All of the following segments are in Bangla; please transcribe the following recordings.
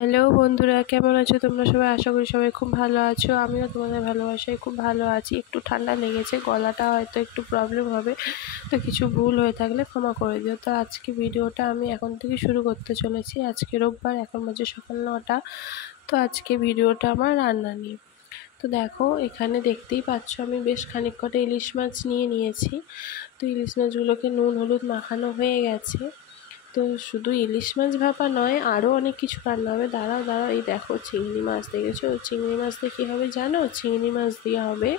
হ্যালো বন্ধুরা, কেমন আছো তোমরা সবাই? আশা করি সবাই খুব ভালো আছো। আমিও তোমাদের ভালোবাসায় খুব ভালো আছি। একটু ঠান্ডা লেগেছে, গলাটা হয়তো একটু প্রবলেম হবে, তো কিছু ভুল হয়ে থাকলে ক্ষমা করে দিও। তো আজকে ভিডিওটা আমি এখন থেকে শুরু করতে চলেছি। আজকে রোববার, এখন বাজে সকাল 9টা। তো আজকে ভিডিওটা আমার রান্না নিয়ে। তো দেখো, এখানে দেখতেই পাচ্ছ আমি বেশ খানিক কটা ইলিশ মাছ নিয়েছি। তো ইলিশ মাছগুলোকে নুন হলুদ মাখানো হয়ে গেছে। তো শুধু ইলিশ মাছ ভাপা নয়, আরও অনেক কিছু রান্না হবে। দাঁড়াও, এই দেখো চিংড়ি মাছ দেখেছো? চিংড়ি মাছ দিয়ে কী হবে জানো? চিংড়ি মাছ দিয়ে হবে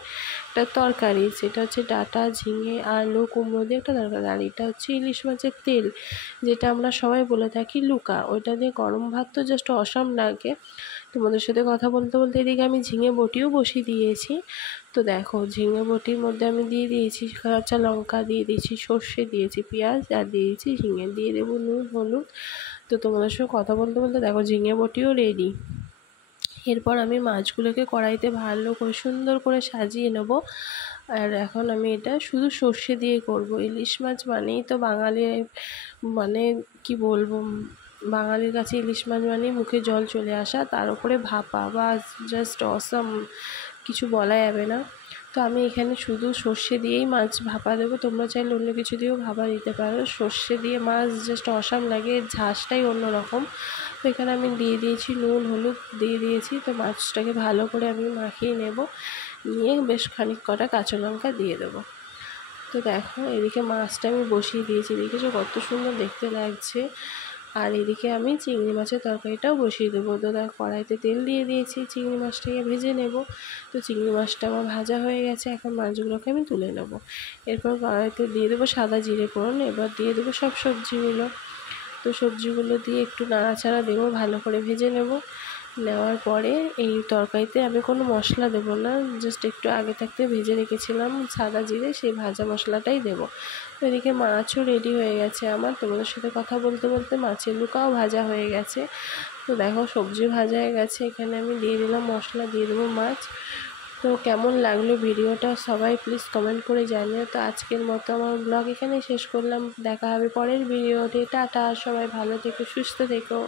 একটা তরকারি, যেটা হচ্ছে ডাঁটা ঝিঙে আলু কুমড়ো দিয়ে একটা তরকারি। আর এটা হচ্ছে ইলিশ মাছের তেল, যেটা আমরা সবাই বলে থাকি লুকা। ওইটা দিয়ে গরম ভাত তো জাস্ট অসাম লাগে। তোমাদের সাথে কথা বলতে বলতে এদিকে আমি ঝিঙে বটিও বসিয়ে দিয়েছি। তো দেখো, ঝিঙে বটির মধ্যে আমি দিয়ে দিয়েছি কাঁচা লঙ্কা, দিয়ে দিয়েছি সর্ষে, দিয়েছি পেঁয়াজ, আর দিয়েছি ঝিঙে, দিয়ে দেবো নুন হলুদ। তো তোমাদের সঙ্গে কথা বলতে বলতে দেখো ঝিঙে বটিও রেডি। এরপর আমি মাছগুলোকে কড়াইতে ভালো করে সুন্দর করে সাজিয়ে নেব। আর এখন আমি এটা শুধু সর্ষে দিয়ে করব। ইলিশ মাছ মানেই তো বাঙালির, মানে কি বলবো, বাঙালির কাছে ইলিশ মাছ মানেই মুখে জল চলে আসা, তার উপরে ভাপা বা জাস্ট অসাম, কিছু বলা যাবে না। তো আমি এখানে শুধু সর্ষে দিয়েই মাছ ভাপা দেবো। তোমরা চাইলে অন্য কিছু দিয়েও ভাপা দিতে পারো। সর্ষে দিয়ে মাছ জাস্ট অসাম লাগে, ঝাঁসটাই অন্যরকম। তো এখানে আমি দিয়ে দিয়েছি নুন হলুদ দিয়ে দিয়েছি। তো মাছটাকে ভালো করে আমি মাখিয়ে নেব, নিয়ে বেশ খানিক কটা কাঁচা লঙ্কা দিয়ে দেবো। তো দেখো, এদিকে মাছটা আমি বসিয়ে দিয়েছি, দেখেছো কত সুন্দর দেখতে লাগছে। আর এদিকে আমি চিংড়ি মাছের তরকারিটাও বসিয়ে দেবো। তো দেখো, কড়াইতে তেল দিয়ে দিয়েছি, চিংড়ি মাছটাকে ভেজে নেব। তো চিংড়ি মাছটা আমার ভাজা হয়ে গেছে, এখন মাছগুলোকে আমি তুলে নেব। এরপর কড়াইতে দিয়ে দেবো সাদা জিরে ফোড়ন, এবার দিয়ে দেবো সব সবজিগুলো। তো সবজিগুলো দিয়ে একটু নাড়াচাড়া দেবো, ভালো করে ভেজে নেওয়ার পরে এই তরকারিতে আমি কোনো মশলা দেবো না, জাস্ট একটু আগে থাকতে ভেজে রেখেছিলাম সাদা জিরে, সেই ভাজা মশলাটাই দেবো। তো এদিকে মাছও রেডি হয়ে গেছে আমার। তোমাদের সাথে কথা বলতে বলতে মাছের লুকাও ভাজা হয়ে গেছে। তো দেখো, সবজি ভাজা হয়ে গেছে, এখানে আমি দিয়ে দিলাম মশলা, দিয়ে দেবো মাছ। তো কেমন লাগলো ভিডিওটা সবাই প্লিজ কমেন্ট করে জানিও। তো আজকের মতো আমার ব্লগ এখানেই শেষ করলাম, দেখা হবে পরের ভিডিওতে। টাটা, সবাই ভালো থেকো, সুস্থ থেকো।